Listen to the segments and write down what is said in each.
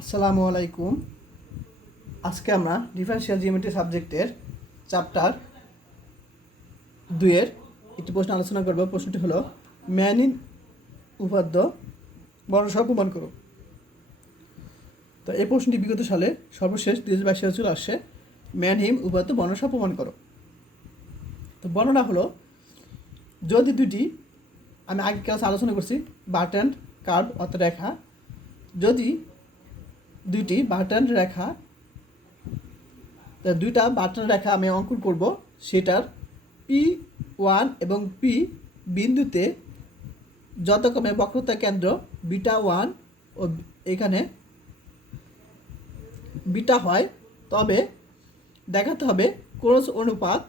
আসসালামু আলাইকুম। আজকে আমরা ডিফারেন্সিয়াল জিওমেট্রি সাবজেক্টের চ্যাপ্টার দুইয়ের একটি প্রশ্ন আলোচনা করব। প্রশ্নটি হলো, ম্যান ইন উপাদ্য বড়সড় প্রমাণ করো তো এই প্রশ্নটি বিগত সালে সর্বশেষ দুই হাজার বাইশ সালে চলে আসছে, ম্যান হিম উপাদ্য বর্ণসা প্রমাণ করো। তো বর্ণনা হলো, যদি দুটি আমি আগে ক্লাসে আলোচনা করছি বাটন কার্ভ অর্থাৎ রেখা, যদি দুইটি বাটন রেখা। দুইটা বাটন রেখা আমি অঙ্কন করব। সেটার পি ওয়ান এবং পি বিন্দুতে যতক্রমে বক্রতা কেন্দ্র, বিটা ওয়ান ও এখানে বিটা হয়, তবে দেখাতে হবে ক্রস অনুপাত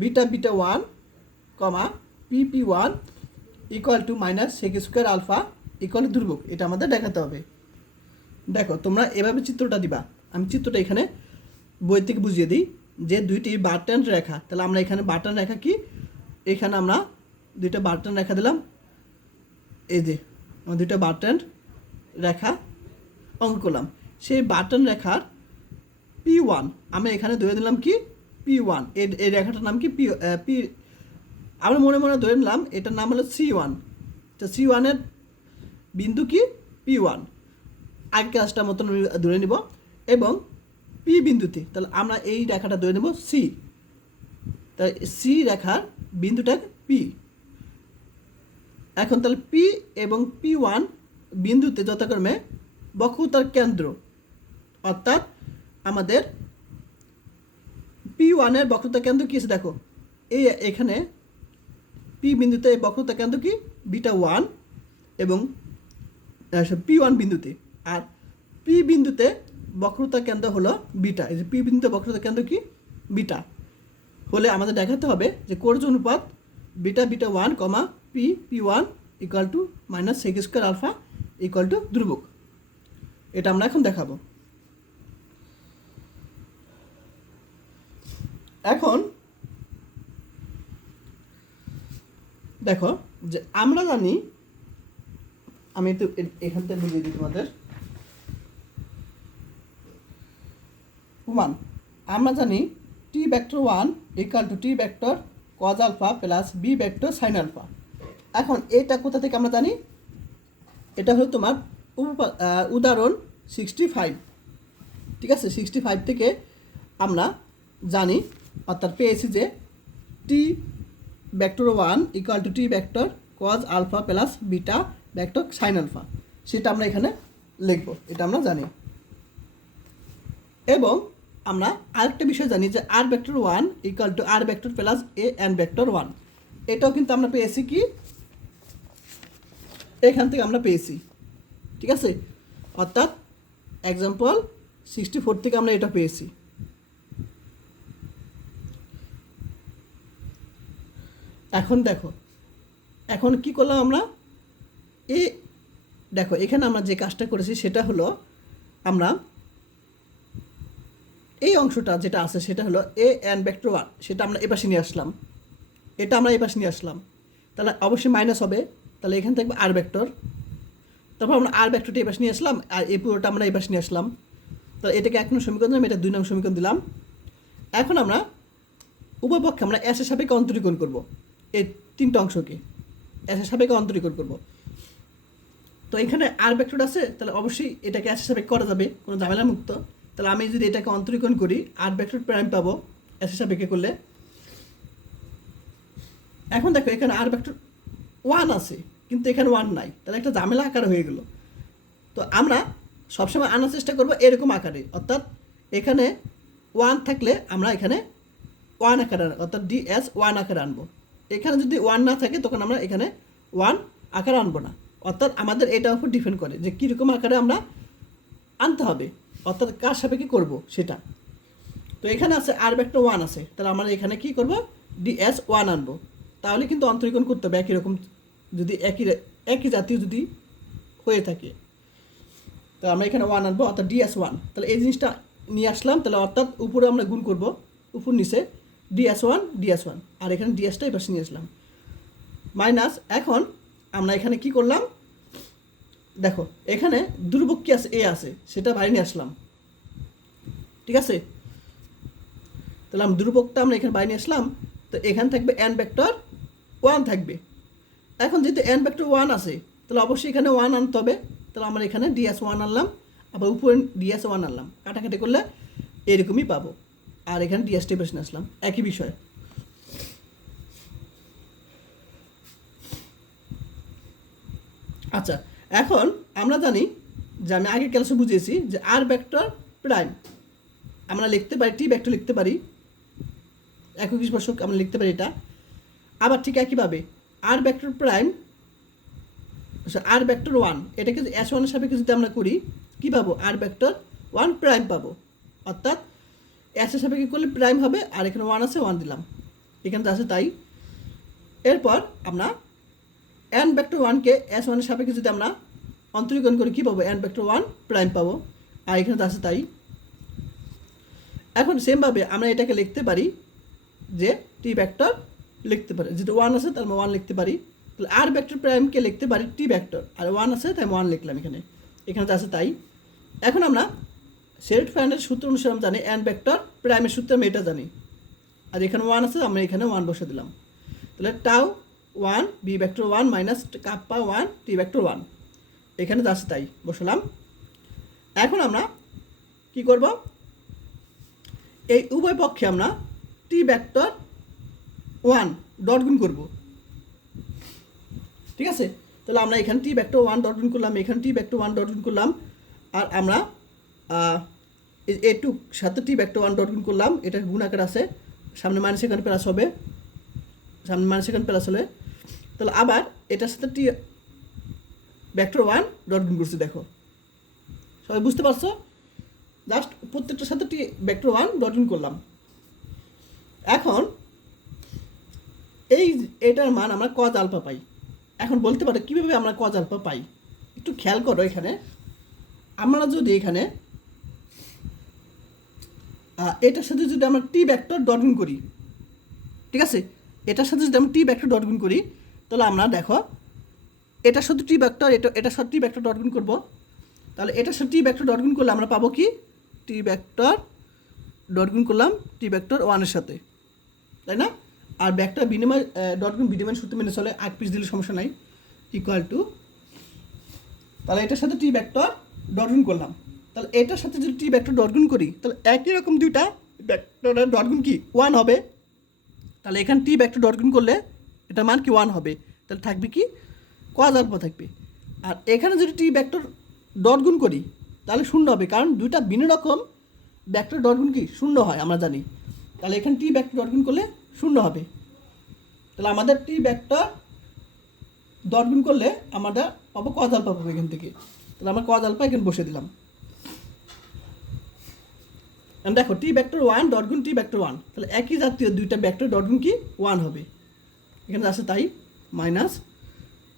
beta beta one comma P P one equal to minus sec square alpha equal ধ্রুবক। এটা আমাদের দেখাতে হবে। দেখো, তোমরা এভাবে চিত্রটা দিবা। আমি চিত্রটা এখানে বই থেকে বুঝিয়ে দিই যে দুইটি বাটন রেখা। তাহলে আমরা এখানে বাটন রেখা কি? এখানে আমরা দুইটা বাটন রেখা দিলাম। এই যে, আমরা দুইটা বাটন রেখা অঙ্ক করলাম। সেই বাটন রেখার পি ওয়ান, আমি এখানে ধরে দিলাম কি? P one. এই রেখাটার নাম কি? পি পি, আমরা মনে মনে ধরে নিলাম, এটার নাম হলো সি ওয়ান। তো সি ওয়ানের বিন্দু কি? P one. আগে কাজটার মতন ধরে নিব এবং পি বিন্দুতে, তাহলে আমরা এই রেখাটা ধরে নেব সি তাহলে সি রেখার বিন্দুটা পি এখন তাহলে পি এবং পি ওয়ান বিন্দুতে যথাক্রমে বক্রতার কেন্দ্র, অর্থাৎ আমাদের পি ওয়ানের বক্রতা কেন্দ্র কী আছে দেখো? এই এখানে পি বিন্দুতে বক্রতা কেন্দ্র কি? বিটা ওয়ান এবং পি ওয়ান বিন্দুতে। আর পি বিন্দুতে বক্রতা কেন্দ্র হলো বিটা। এই যে পি বিন্দুতে বক্রতা কেন্দ্র কি? বিটা। হলে আমাদের দেখাতে হবে যে কোর্জ অনুপাত beta beta one comma P P one equal to minus sec square alpha equal to ধ্রুবক। এটা আমরা এখন দেখাবো। এখন দেখো যে আমরা জানি, আমি একটু এখান থেকে বুঝিয়ে দিই তোমাদের। প্রমাণ আমরা জানি T vector one equal to T vector cos alpha plus B vector sine alpha এখন এটা কোথা থেকে আমরা জানি? এটা হলো তোমার উদাহরণ সিক্সটি ফাইভ ঠিক আছে? সিক্সটি ফাইভ থেকে আমরা জানি, অর্থাৎ পেয়েছি যে T vector one equal to T vector cos alpha plus beta vector sine alpha সেটা আমরা এখানে লিখব, এটা আমরা জানি। এবং আমরা আরেকটা বিষয় জানি যে R vector one equal to R vector plus A N vector one এটাও কিন্তু আমরা পেয়েছি কি? এখান থেকে আমরা পেয়েছি। ঠিক আছে? অর্থাৎ এক্সাম্পল সিক্সটি ফোর থেকে আমরা এটা পেয়েছি। এখন দেখো, এখন কি করলাম আমরা? এ, দেখো, এখানে আমরা যে কাজটা করেছি সেটা হলো আমরা এই অংশটা যেটা আছে সেটা হলো এ এন ভেক্টর ওয়ান সেটা আমরা এপাশে নিয়ে আসলাম। এটা আমরা এপাশে নিয়ে আসলাম। তাহলে অবশ্যই মাইনাস হবে। তাহলে এখান থেকে আর ভেক্টর তারপর আমরা আর ভেক্টরটা এপাশে নিয়ে আসলাম, আর এই পুরোটা আমরা এপাশে নিয়ে আসলাম। তাহলে এটাকে এক নং সমীকরণ দিলাম, এটা দুই নং সমীকরণ দিলাম। এখন আমরা উভয় পক্ষে আমরা এসের সাপেক্ষে অন্তরীকরণ করব, এই তিনটা অংশকে। এসের সাপেক্ষে অন্তরীকরণ করব। তো এখানে আর ভেক্টর আছে, তাহলে অবশ্যই এটাকে এসের সাপেক্ষে করা যাবে, কোনো ঝামেলা মুক্ত তাহলে আমি যদি এটাকে অন্তরীকরণ করি আর ভেক্টর প্রাইম পাবো এসের সাপেক্ষে করলে। এখন দেখো, এখানে আর ভেক্টর ওয়ান আছে, কিন্তু এখানে ওয়ান নাই। তাহলে একটা ঝামেলা আকার হয়ে গেল। তো আমরা সবসময় আনার চেষ্টা করব এরকম আকারে। অর্থাৎ এখানে ওয়ান থাকলে আমরা এখানে ওয়ান আকারে অর্থাৎ ডি এস ওয়ান আকারে আনব। এখানে যদি ওয়ান না থাকে, তখন আমরা এখানে ওয়ান আকারে আনব না। অর্থাৎ আমাদের এটার উপর ডিপেন্ড করে যে কীরকম আকারে আমরা আনতে হবে। অর্থাৎ কার সাপেক্ষে করব? সেটা। তো এখানে আছে আর একটা ওয়ান আছে। তাহলে আমরা এখানে কি করব? ডি এস ওয়ান আনব। তাহলে কিন্তু অন্তরীকরণ করতে হবে একই রকম, যদি একই একই জাতীয় যদি হয়ে থাকে। তো আমরা এখানে ওয়ান আনব, অর্থাৎ ডিএস ওয়ান তাহলে এই জিনিসটা নিয়ে আসলাম। তাহলে অর্থাৎ উপরে আমরা গুণ করব, উপর নিচে ডিএস ওয়ান ডিএস ওয়ান আর এখানে ডিএসটা এবার নিয়ে আসলাম। মাইনাস এখন আমরা এখানে কি করলাম? দেখো, এখানে দুর্ভোগ কি আছে, এ আছে, সেটা বাইরে নিয়ে আসলাম। ঠিক আছে? তাহলে আমি দুর্ভোগটা আমরা এখানে বাইরে নিয়ে আসলাম, তো এখানে থাকবে অ্যান ভেক্টর ওয়ান থাকবে। এখন যেহেতু এন ভেক্টর ওয়ান আছে, তাহলে অবশ্যই এখানে ওয়ান আনতে হবে। তাহলে আমরা এখানে ডিএস ওয়ান আনলাম, আবার উপরে ডিএস ওয়ান আনলাম। কাটাকাটি করলে এরকমই পাবো। আর এখানে ডিএস টেপেশন আসলাম, একই বিষয়। আচ্ছা এখন আমরা জানি যে আমি আগে ক্লাসে বুঝিয়েছি যে আর ভেক্টর প্রাইম আমরা লিখতে পারি টি ভেক্টর লিখতে পারি, একক স্পর্শক আমরা লিখতে পারি এটা। আবার ঠিক একইভাবে R vector prime R vector one এটাকে এস ওয়ানের সাপেক্ষে যদি আমরা করি, কী পাবো? আর ভেক্টর ওয়ান প্রাইম পাবো। অর্থাৎ এস এর সাপেক্ষে করলে প্রাইম হবে, আর এখানে ওয়ান আছে ওয়ান দিলাম। এখানে যা আছে তাই। এরপর আমরা এন ভেক্টর ওয়ানকে এস ওয়ানের সাপেক্ষে যদি আমরা অন্তরীকরণ করি, কী পাবো? এন ভেক্টর ওয়ান প্রাইম পাবো। আর এখানে যা আছে তাই। এখন সেমভাবে আমরা এটাকে লিখতে পারি যে টি ভেক্টর লিখতে পারি। যেটা ওয়ান আছে তার ওয়ান লিখতে পারি। তাহলে আর ভেক্টর প্রাইমকে লিখতে পারি টি ভেক্টর আর ওয়ান আছে তাই ওয়ান লিখলাম এখানে। এখানে যা আছে তাই। এখন আমরা সেট ফাইন্ডের সূত্র অনুসারে আমরা জানি এন ভেক্টর প্রাইমের সূত্র আমি এটা জানি। আর এখানে ওয়ান আছে, আমরা এখানে ওয়ান বসে দিলাম। তাহলে tau one B vector one minus kappa one T vector one এখানে যা আছে তাই, বসালাম। এখন আমরা কি করব? এই উভয় পক্ষে আমরা টি ভেক্টর ওয়ান ডট গুণ করব। ঠিক আছে? তাহলে আমরা এখানে টি ভেক্টর ওয়ান ডট গুণ করলাম, এখানে টি ভেক্টর ওয়ান ডট গুণ করলাম, আর আমরা এটুক সাথে টি ভেক্টর ওয়ান ডট গুণ করলাম এটা গুণ আকার আছে, সামনে মাইনাস এখানে প্লাস হবে, সামনে মাইনাস এখানে প্লাস হলে তাহলে আবার এটার সাথে টি ভেক্টর ওয়ান ডট গুণ করছি, দেখো। সবাই বুঝতে পারছ? জাস্ট প্রত্যেকটার সাথে টি ভেক্টর ওয়ান ডট গুণ করলাম। এখন এই এটার মান আমরা কজ আলফা পাই। এখন বলতে পারো কীভাবে আমরা কজ আলফা পাই? একটু খেয়াল করো এখানে। আমরা যদি এখানে এটার সাথে যদি আমরা টি ভেক্টর ডট গুণ করি, ঠিক আছে? এটার সাথে যদি আমরা টি ভেক্টর ডট গুণ করি তাহলে আমরা দেখো এটার সাথে টি ভেক্টর এটা এটার সাথে টি ভেক্টর ডট গুণ করব। তাহলে এটার সাথে টি ভেক্টর ডট গুণ করলে আমরা পাবো কি? টি ভেক্টর ডট গুণ করলাম টি ভেক্টর ওয়ানের সাথে। তাই না? আর ব্যাকটা বিনিময় ডট গুণ বিনিময় সূত্র মেনে চলে আট পিস দিলে সমস্যা নাই। ইকুয়াল টু তাহলে এটার সাথে টি ভেক্টর ডট গুণ করলাম। তাহলে এটার সাথে যদি টি ভেক্টর ডট গুণ করি, তাহলে একই রকম দুইটা ভেক্টরের ডট গুণ কি? ওয়ান হবে। তাহলে এখানে টি ভেক্টর ডট গুণ করলে এটার মান কি ওয়ান হবে? তাহলে থাকবে কি? কজ আলফা থাকবে। আর এখানে যদি টি ভেক্টর ডট গুণ করি, তাহলে শূন্য হবে। কারণ দুইটা ভিন্ন রকম ভেক্টর ডট গুণ কি? শূন্য হয়, আমরা জানি। তাহলে এখানে টি ভেক্টর ডট গুণ করলে শূন্য হবে। তাহলে আমাদের টি ভেক্টর ডট গুণ করলে আমরা পাবো কজ আলফা পাবো এখান থেকে। তাহলে আমরা কজ আলফা এখানে বসে দিলাম। দেখো টি ভেক্টর ওয়ান ডট গুণ টি ভেক্টর ওয়ান তাহলে একই জাতীয় দুইটা ভেক্টর ডট গুণ কি? ওয়ান হবে। এখানে আছে তাই, মাইনাস।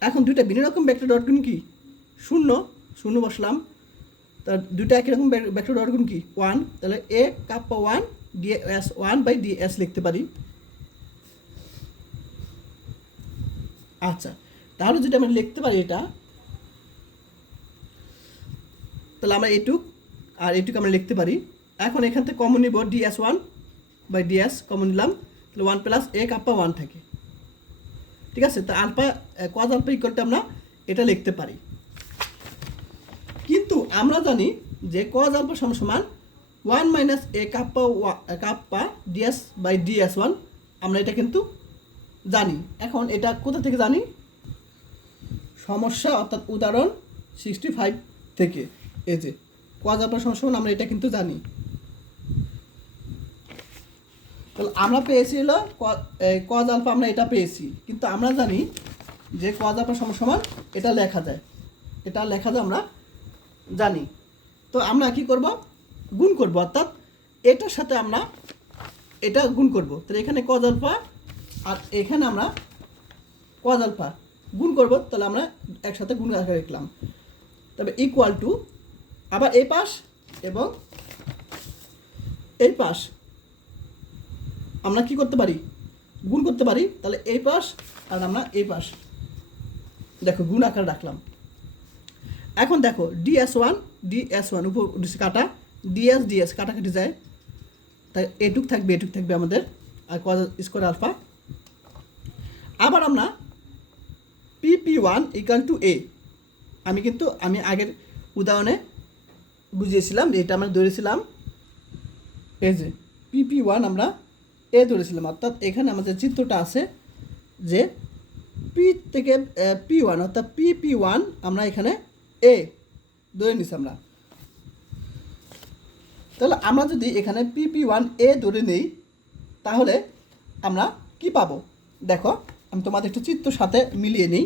এখন দুইটা ভিন্ন রকম ভেক্টর ডট গুণ কি? শূন্য শূন্য বসলাম। তার দুইটা একই রকম ভেক্টর ডট গুণ কি? ওয়ান তাহলে A kappa one DS one by DS লিখতে পারি। আচ্ছা তাহলে যদি আমরা লিখতে পারি এটা, তাহলে আমরা এটুক, আর এটুক আমরা লিখতে পারি। এখন এখান থেকে কমন নিব DS one by DS common নিলাম। তাহলে one plus A kappa one থাকে। ঠিক আছে? তা আলফা কজ আলফা ইকুয়ালটা আমরা এটা লিখতে পারি। কিন্তু আমরা জানি যে কজ আলফা সমান one minus A kappa kappa DS by DS one আমরা এটা কিন্তু জানি। এখন এটা কোথা থেকে জানি? সমস্যা অর্থাৎ উদাহরণ সিক্সটি ফাইভ থেকে। এই যে কজ আলফা সমান আমরা এটা কিন্তু জানি। তাহলে আমরা পেয়েছি হলো কজ আলফা আমরা এটা পেয়েছি। কিন্তু আমরা জানি যে কজ আলফা সমান সমান এটা লেখা যায়। এটা লেখা যায় আমরা জানি। তো আমরা কি করব? গুণ করব। অর্থাৎ এটার সাথে আমরা এটা গুণ করব। তাহলে এখানে কজ আলফা আর এখানে আমরা কজ আলফা গুণ করব। তাহলে আমরা একসাথে গুণ আকারে লিখলাম। তবে ইকুয়াল টু আবার এই পাশ এবং এই পাশ আমরা কি করতে পারি? গুণ করতে পারি? তাহলে এই পাশ আর আমরা এই পাশ। দেখো, গুণ আকার রাখলাম। এখন দেখো ডিএস ওয়ান ডিএস ওয়ান উপর কাটা। ডিএস ডিএস কাটাকাটি যায়। তাই এটুক থাকবে এটুক থাকবে আমাদের আর কজ স্কোয়ার আলফা আবার আমরা PP one equal to A আমি কিন্তু, আমি আগের উদাহরণে বুঝিয়েছিলাম এটা আমরা ধরেছিলাম। যে পিপি ওয়ান আমরা এ ধরেছিলাম, অর্থাৎ এখানে আমাদের চিত্রটা আছে যে পি থেকে পি ওয়ান অর্থাৎ পি পি ওয়ান আমরা এখানে এ ধরে নিছি আমরা। তাহলে আমরা যদি এখানে পি পি ওয়ান এ ধরে নেই, তাহলে আমরা কি পাবো? দেখো, আমি তোমাদের একটু চিত্র সাথে মিলিয়ে নিই।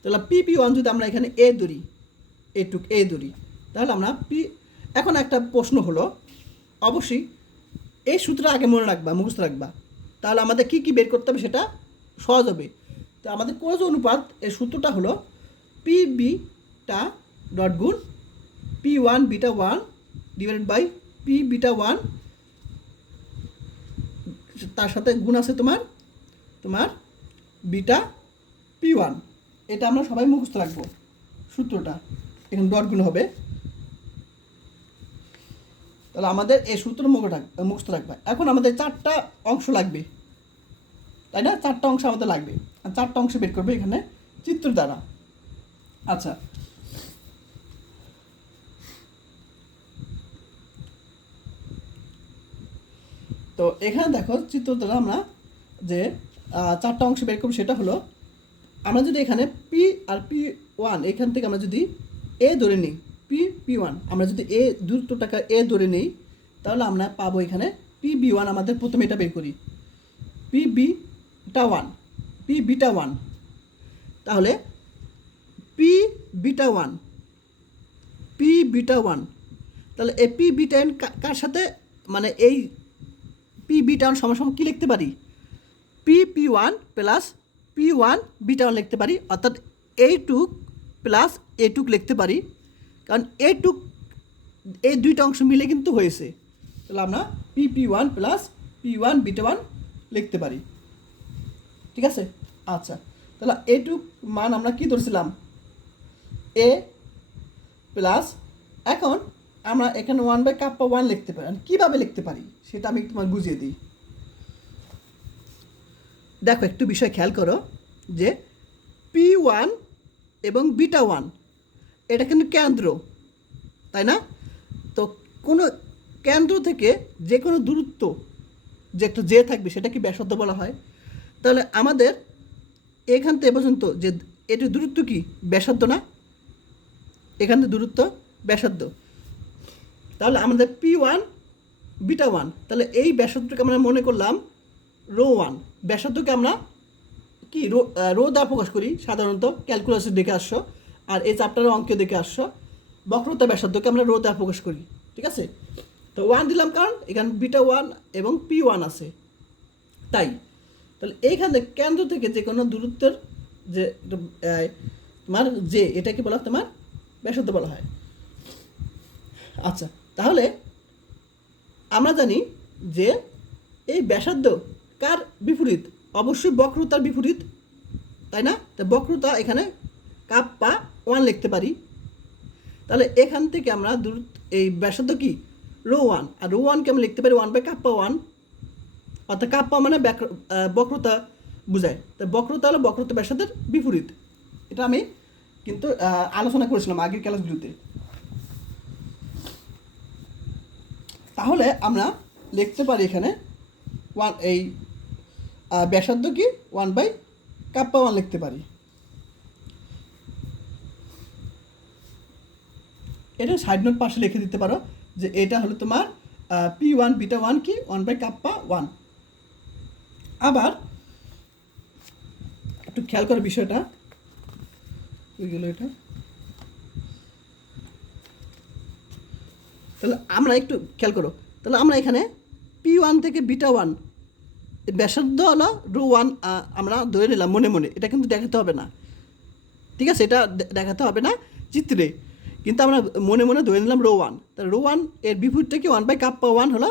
তাহলে পি পি ওয়ান যদি আমরা এখানে এ ধরি এটুক এ ধরি, তাহলে আমরা পি এখন একটা প্রশ্ন হলো, অবশ্যই এই সূত্র আগে মনে রাখবা, মুখস্থ রাখবা। তাহলে আমাদের কি কি বের করতে হবে সেটা সহজ হবে। তো আমাদের কোজ অনুপাত এর সূত্রটা হলো পি বিটা ডট গুণ P one beta one divided by P beta one তার সাথে গুণ আছে তোমার তোমার বিটা পি ওয়ান এটা আমরা সবাই মুখস্থ রাখব সূত্রটা। এখানে ডট গুণ হবে। তাহলে আমাদের এই সূত্র মুখ মুখস্থ রাখবে। এখন আমাদের চারটা অংশ লাগবে। তাই না? চারটা অংশ আমাদের লাগবে। চারটা অংশ বের করবে এখানে চিত্র দ্বারা। আচ্ছা। তো এখানে দেখো চিত্র দ্বারা আমরা যে চারটা অংশ বের করব সেটা হলো, আমরা যদি এখানে পি আর পি ওয়ান এখান থেকে আমরা যদি এ ধরে নিই পি পি ওয়ান আমরা যদি এ দূরত্ব টাকা এ ধরে নিই, তাহলে আমরা পাবো এখানে পি বি ওয়ান আমাদের প্রথমে এটা বের করি। P beta one P beta one তাহলে P beta one P beta one তাহলে এ পি বিটা ওয়ান কার সাথে? মানে এই পি বিটা ওয়ান সমান কী লিখতে পারি? P P one plus P one beta one লিখতে পারি। অর্থাৎ এ টুক প্লাস এ টুক লিখতে পারি। কারণ এ টুক এই দুইটা অংশ মিলে কিন্তু হয়েছে। তাহলে আমরা P P one plus P one beta one লিখতে পারি। ঠিক আছে? আচ্ছা। তাহলে এ টুক মান আমরা কি ধরছিলাম? এ প্লাস এখন আমরা এখানে ওয়ান বাই কাপ্পা ওয়ান লিখতে পারি। কীভাবে লিখতে পারি? সেটা আমি তোমার বুঝিয়ে দিই। দেখো, একটু বিষয় খেয়াল করো যে পি ওয়ান এবং বিটা ওয়ান এটা কিন্তু কেন্দ্র, তাই না? তো কোনো কেন্দ্র থেকে যে কোনো দূরত্ব যে একটা যে থাকবে সেটা কি ব্যাসার্ধ বলা হয়। তাহলে আমাদের এখান থেকে পর্যন্ত যে এটির দূরত্ব কি? ব্যাসার্ধ না? এখান থেকে দূরত্ব ব্যাসার্ধ। তাহলে আমাদের পি ওয়ান, বিটা ওয়ান, তাহলে এই ব্যাসার্ধকে আমরা মনে করলাম রো ওয়ান। ব্যাসার্ধকে আমরা কি? রো রো দ্বারা প্রকাশ করি সাধারণত ক্যালকুলাসের দেখে আসছো। আর এই চ্যাপ্টারের অঙ্ক দেখে আসছো। বক্রতা ব্যাসার্ধকে আমরা রো দ্বারা প্রকাশ করি, ঠিক আছে? তো ওয়ান দিলাম কারণ, এখানে বিটা ওয়ান এবং পি ওয়ান আছে। তাই, তাহলে এইখানে কেন্দ্র থেকে যে কোনো দূরত্বের যে তোমার যে এটাকে বলা তোমার ব্যাসার্ধ বলা হয়। আচ্ছা তাহলে আমরা জানি যে এই ব্যাসার্ধ কার বিপরীত? অবশ্যই বক্রতার বিপরীত, তাই না? তো বক্রতা এখানে কাপ পা ওয়ান লিখতে পারি। তাহলে এখান থেকে আমরা দূর এই ব্যাসার্ধ কি? Rho one. আর রো ওয়ানকে আমরা লিখতে পারি ওয়ান বাই কাপ্পা ওয়ান। অর্থাৎ কাপ্পা মানে বক্রতা বোঝায়। তো বক্রতা হলো বক্রতা ব্যাসার্ধের বিপরীত। এটা আমি কিন্তু আলোচনা করেছিলাম আগের ক্লাসগুলোতে তাহলে আমরা লিখতে পারি এখানে ওয়ান এই ব্যাসার্ধ কি? ওয়ান বাই কাপ্পা ওয়ান লিখতে পারি। এটা সাইড নোট পাশে লিখে দিতে পারো যে এটা হলো তোমার পি ওয়ান বিটা ওয়ান কি? ওয়ান বাই কাপ্পা ওয়ান আবার একটু খেয়াল করো বিষয়টা। গেল এটা। তাহলে আমরা একটু খেয়াল করো। তাহলে আমরা এখানে পি ওয়ান থেকে বিটা ওয়ান ব্যাসার্ধ হলো রো ওয়ান আমরা ধরে নিলাম মনে মনে। এটা কিন্তু দেখাতে হবে না। ঠিক আছে? এটা দেখাতে হবে না চিত্রে। কিন্তু আমরা মনে মনে ধরে নিলাম রো ওয়ান তাহলে রো ওয়ানের বিপরীতটা কি? ওয়ান বাই কাপ্পা ওয়ান হলো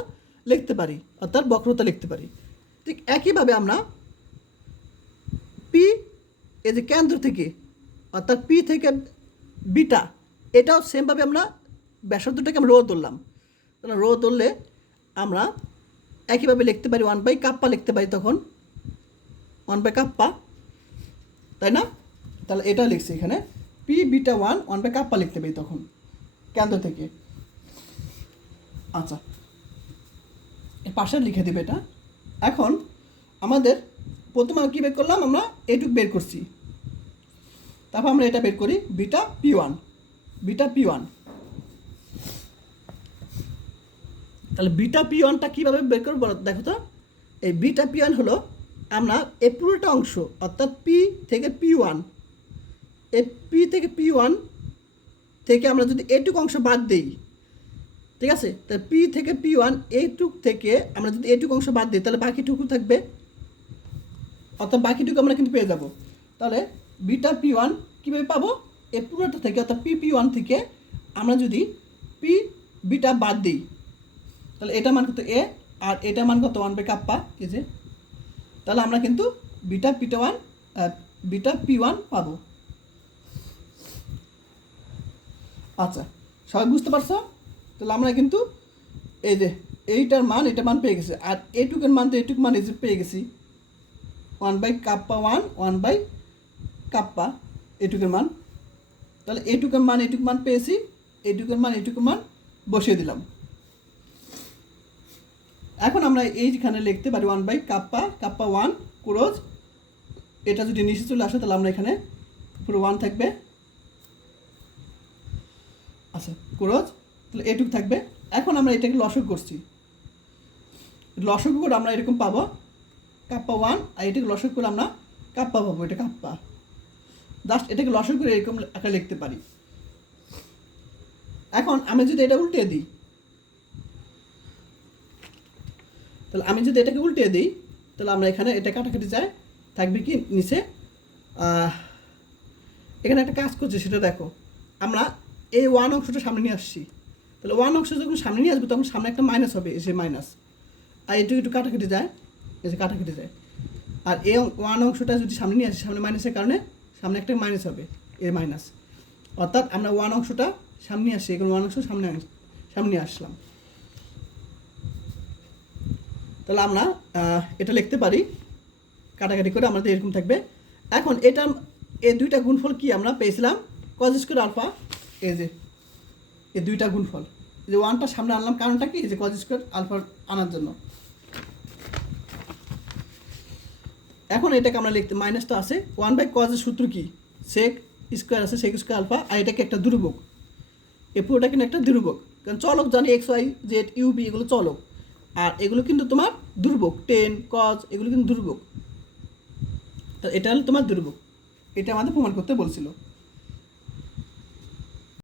লিখতে পারি, অর্থাৎ বক্রতা লিখতে পারি। ঠিক একইভাবে আমরা পি এই যে কেন্দ্র থেকে, অর্থাৎ পি থেকে বিটা, এটাও সেমভাবে আমরা ব্যাসার্ধটাকে আমরা রো ধরলাম তাহলে রো ধরলে আমরা একইভাবে লিখতে পারি ওয়ান বাই কাপ্পা লিখতে পারি তখন। ওয়ান বাই কাপ্পা তাই না? তাহলে এটা লিখছি এখানে। P beta one one by kappa লিখতে পারি তখন, কেন্দ্র থেকে। আচ্ছা এর পাশে লিখে দেবে এটা। এখন আমাদের প্রথমে কী বের করলাম? আমরা এটুক বের করছি। তারপর আমরা এটা বের করি beta P one beta P one তাহলে বিটা পি ওয়ানটা কীভাবে বের করব দেখো তো। এই বিটা পি ওয়ান হলো আমরা এই পুরোটা অংশ, অর্থাৎ পি থেকে পি ওয়ান এই পি থেকে পি ওয়ান থেকে আমরা যদি এটুকু অংশ বাদ দিই, ঠিক আছে? তাহলে পি থেকে পি ওয়ান এইটুক থেকে আমরা যদি এইটুকু অংশ বাদ দিই, তাহলে বাকিটুকু থাকবে? অর্থাৎ বাকিটুকু আমরা কিন্তু পেয়ে যাব। তাহলে বিটা পি ওয়ান কীভাবে পাবো? এই পুরোটা থেকে, অর্থাৎ পি পি ওয়ান থেকে আমরা যদি পি বিটা বাদ দিই, তাহলে এটা মান কত? এ, আর এটা মান কত? ওয়ান বাই কাপ্পা এই যে? তাহলে আমরা কিন্তু বিটা পিটা ওয়ান বিটা পি ওয়ান পাবো। আচ্ছা সবাই বুঝতে পারছ? তাহলে আমরা কিন্তু এই যে এইটার মান, এটা মান পেয়ে গেছি। আর এইটুকের মান তো এইটুক মান এই যে পেয়ে গেছি। One by kappa one one by kappa, এইটুকের মান। তাহলে এইটুকের মান, এইটুক মান পেয়েছি, এইটুকের মান এইটুকু মান বসিয়ে দিলাম। এখন আমরা এইখানে লিখতে পারি one by kappa kappa one, ক্রোজ। এটা যদি নিচে চলে আসে, তাহলে আমরা এখানে পুরো ওয়ান থাকবে। আচ্ছা ক্রোজ, তাহলে এটুকু থাকবে। এখন আমরা এটাকে লসক করছি। লসক করে আমরা এরকম পাবো। কাপ্পা ওয়ান আর এটাকে লসক করে আমরা কাপ্পা পাবো, এটা কাপ্পা। জাস্ট এটাকে লসক করে এরকম আকারে লিখতে পারি। এখন আমি যদি এটা উল্টে দিই, তাহলে আমি যদি এটাকে উল্টে দিই, তাহলে আমরা এখানে এটা কাটাকাটি যায়, থাকবে কি নিচে? এখানে একটা কাজ করছি, সেটা দেখো। আমরা এই ওয়ান অংশটা সামনে নিয়ে আসছি। তাহলে ওয়ান অংশ যখন সামনে নিয়ে আসবে, তখন সামনে একটা মাইনাস হবে এসে মাইনাস আর এটু একটু কাটাকাটি যায় এসে কাটাকাটি যায়। আর এই ওয়ান অংশটা যদি সামনে নিয়ে আসি, সামনে মাইনাসের কারণে সামনে একটা মাইনাস হবে, এ মাইনাস অর্থাৎ আমরা ওয়ান অংশটা সামনে আসছি, এখন ওয়ান অংশ সামনে সামনে আসলাম। তাহলে আমরা এটা লিখতে পারি। কাটাকাটি করে আমাদের এরকম থাকবে। এখন এটা এই দুইটা গুণফল কি আমরা পেয়েছিলাম? কজ স্কোয়ার আলফা এই যে, এই দুইটা গুণফল। এই যে ওয়ানটা সামনে আনলাম, কারণটা কি? এই যে কজ স্কোয়ার আলফা আনার জন্য। এখন এটাকে আমরা লিখতে মাইনাসটা আছে। ওয়ান বাই কজের সূত্র কি? সেক স্কোয়ার আছে সেক স্কোয়ার আলফা আর এটাকে একটা দুর্ভোগ এ পুরোটা কিন্তু একটা দুর্ভোগ কারণ চলক জানি এক্স ওয়াই জেড ইউবি এগুলো চলক। আর এগুলো কিন্তু তোমার দুর্ভোগ টেন কজ এগুলো কিন্তু দুর্ভোগ তো এটা হলো তোমার দুর্ভোগ এটা আমাদের প্রমাণ করতে বলছিল।